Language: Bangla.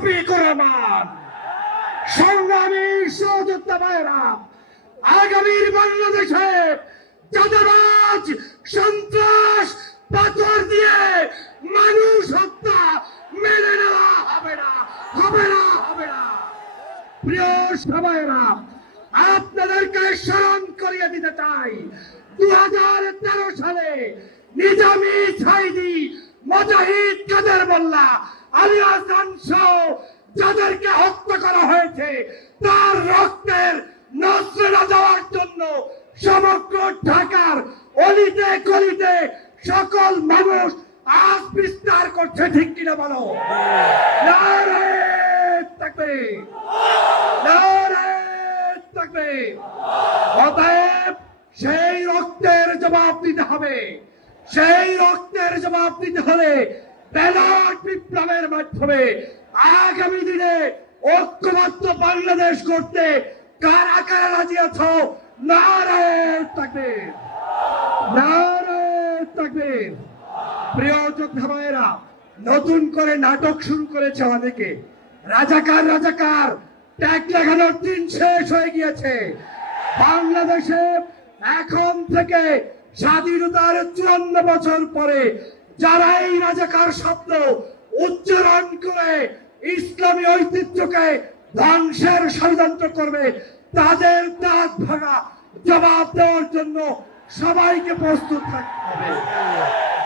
শফিক রহমান সংগ্রামী সহযোদ্ধা ভাইরা আগামীর বাংলাদেশে চাঁদাবাজ, সন্ত্রাস পাথর দিয়ে মানুষ হত্যা মেনে নেওয়া হবে না হবে না হবে না। প্রিয় সবাইরা আপনাদেরকে স্মরণ করিয়ে দিতে চাই দু হাজার তেরো সালে নিজামি সাইদি মজাহিদ কাদের মোল্লা? আলী হাসান সহ যাদেরকে হত্যা করা হয়েছে, তার রক্তের নজরা যাওয়ার জন্য সমগ্র ঢাকার অলিতে গলিতে সকল মানুষ আজ বিস্তার করছে, ঠিক কিনা বলো? অতএব সেই রক্তের জবাব দিতে হবে। সেই রক্তের জবাব দিতে হলে ব্যালট বিপ্লবের মাধ্যমে আগামী দিনে ঐক্যবদ্ধ বাংলাদেশ করতে কারা কারা রাজি আছো? নারে তাকবীর। নারে তাকবীর। প্রিয় যোদ্ধা ভাইয়েরা, নতুন করে নাটক শুরু করেছে আমাদেরকে। রাজাকার রাজাকার, ট্যাগ লাগানোর দিন শেষ হয়ে গিয়েছে। বাংলাদেশে এখন থেকে স্বাধীনতার চুয়ান্ন বছর পরে যারা এই রাজাকার শব্দ উচ্চারণ করে ইসলামী ঐতিহ্যকে ধ্বংসের ষড়যন্ত্র করবে, তাদের দাঁত ভাঙা জবাব দেওয়ার জন্য সবাইকে প্রস্তুত থাকতে হবে।